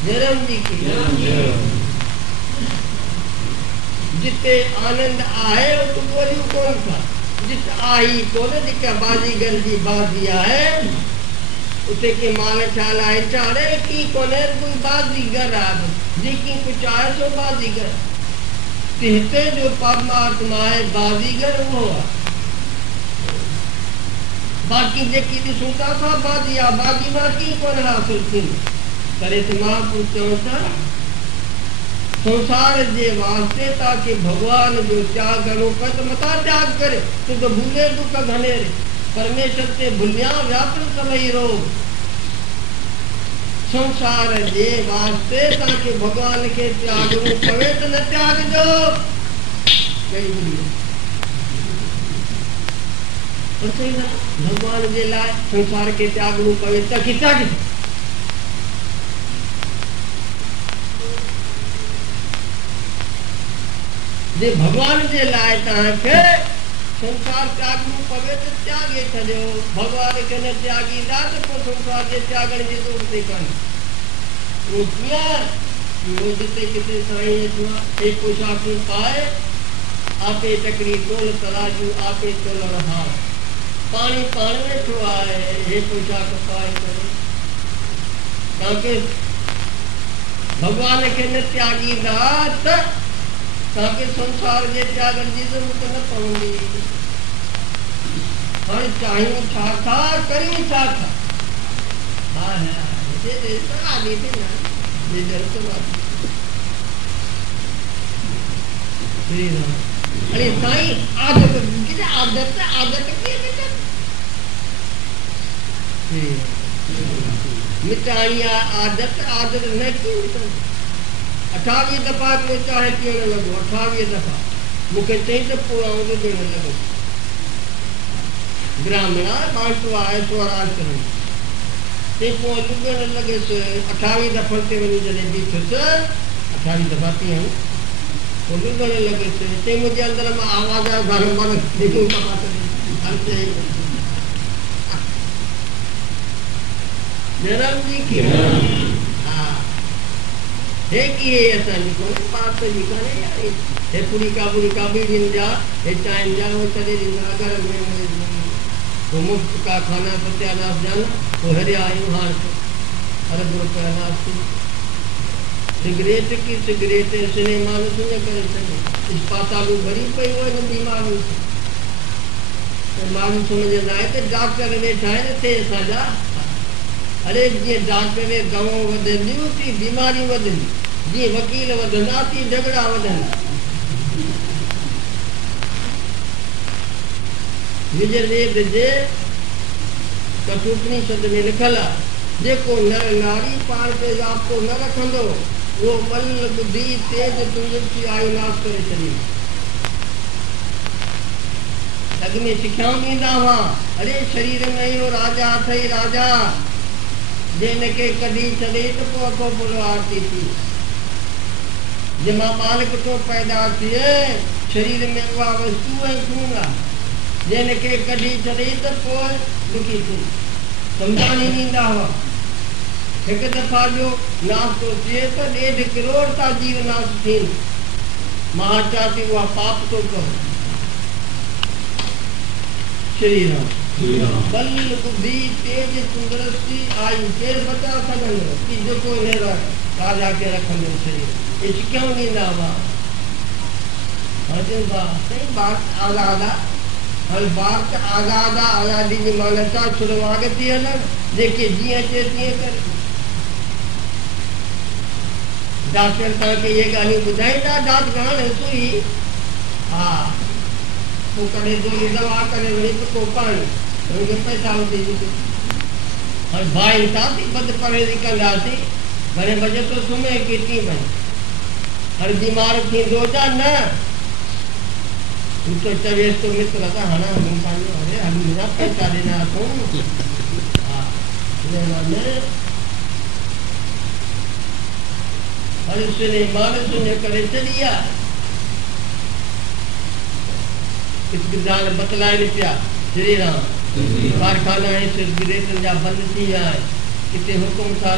जरम जी की जिते आनंद आए तो बोलियो कौन था जित आई कौन दिखा बाजीगर जी बाजी आए उते के माल चाल आए चाड़े की कोने कोई बाजीगर आब जी की कुछ आए सो बाजीगर तिहते जो परमात्मा है बाजीगर वो बाकी जे की सुनता था बाजिया बाजी बाकी कौन हासिल थी करे महापुरुषों संसार जे वास्ते ताकि भगवान जो त्याग करो पत मता त्याग करे तो भूले दुख घनेरे परमेश्वर से भूलिया व्यापन समय रोग संसार जे वास्ते ताकि भगवान के त्याग पवे तो न त्याग जो कई भूलिए और सही ना भगवान जे लाए संसार के त्याग पवे तो कि त्याग जे भगवान जे लाए के संसार त्याग पवे तो त्यागे छो भगवान के न त्यागी रात को संसार के त्यागण जी दूर से कन रुपया योजते किते साईं छुआ एक पोशाक पाए आपे टकरी टोल तराजू आपे टोल रहा पानी पानी में छुआ है एक पोशाक पाए करे ताकि भगवान के न त्यागी रात ताकि संसार जे त्यागन जी जरूरत न पवंदी हर चाहिए छाता करी छाता हां है ये सरा देते ना ये डर तो बात अरे साईं आदत किसे आदत की बेटा मिटाइया आदत न की 28 दफा को चाहे पीने लगो 28 दफा मुके चई तो पूरा हो देने लगो ब्राह्मणा बांटवा है स्वराज करें ते को लुगन लगे से 28 दफा ते वनी जने बीच से 28 दफा पी हम वो लुगन लगे से ते मुझे अंदर में आवाज आ घर में देखो का बात हमसे जरम जी की है कि ये ऐसा निकल बात तो निकल है यार ये पूरी का भी दिन जा ये टाइम जा वो चले दिन अगर मैं तो मुफ्त का खाना सत्यानाश जाना तो हरे आयु हार अरब रुपये अनाज सिगरेट की सिगरेट सिनेमा में सुने करे सके इस पातालू भरी पई हो न बीमारी तो मालूम समझ आए तो डॉक्टर ने ठाए थे सजा अरे जी डॉक्टर ने दवा वधंदी थी बीमारी वधंदी जी वकील वधंदा थी झगड़ा वधंदा विजय वेद जे कटुपनी शब्द में लिखल जेको नर नारी पाण पे आपको न रखंदो वो बल बुद्धि तेज तुंजती आयु नाश करे छड़ी लग में सिखाऊं ॾींदा हुआ अरे शरीर में इहो राजा अथई राजा जिनके कदी चले तो को बोलो आती थी जमा मालिक तो पैदा थिए शरीर में हुआ वस्तु है दूंगा जिनके कदी चले तो दुखी थी समझा नहीं नींदा हुआ एक दफा जो नाश तो थिए तो 1.5 करोड़ का जीव नाश थी महाचाती हुआ पाप तो करो श्री राम बल बुद्धि तेज सुंदरस्ती आयु के बता सकन कि जो कोई ने राजा के रखन शरीर ये क्यों नहीं दावा हजन बा सही बात आगादा हर बात आगादा आजादी की मान्यता छुड़वागती है ना देखिए जिए चेतिए कर डॉक्टर ता के ये गाली बुझाई था दांत गान है सुई हां तो करे दो दवा करे वही तो पानी उनके पैसा होती और भाई साथी बद पढ़े निकल जाती बड़े बजे तो सुने कितनी भाई हर बीमार थी रोजा न तो चवेस तो मित्र था हना हम पानी अरे हम ना पैसा देना तो हां ने हर सुने मान सुने करे चलिया इस विधान बतलाए लिया श्री राम कारखाना है सिर्फ बंद थी है कितने हुक्म था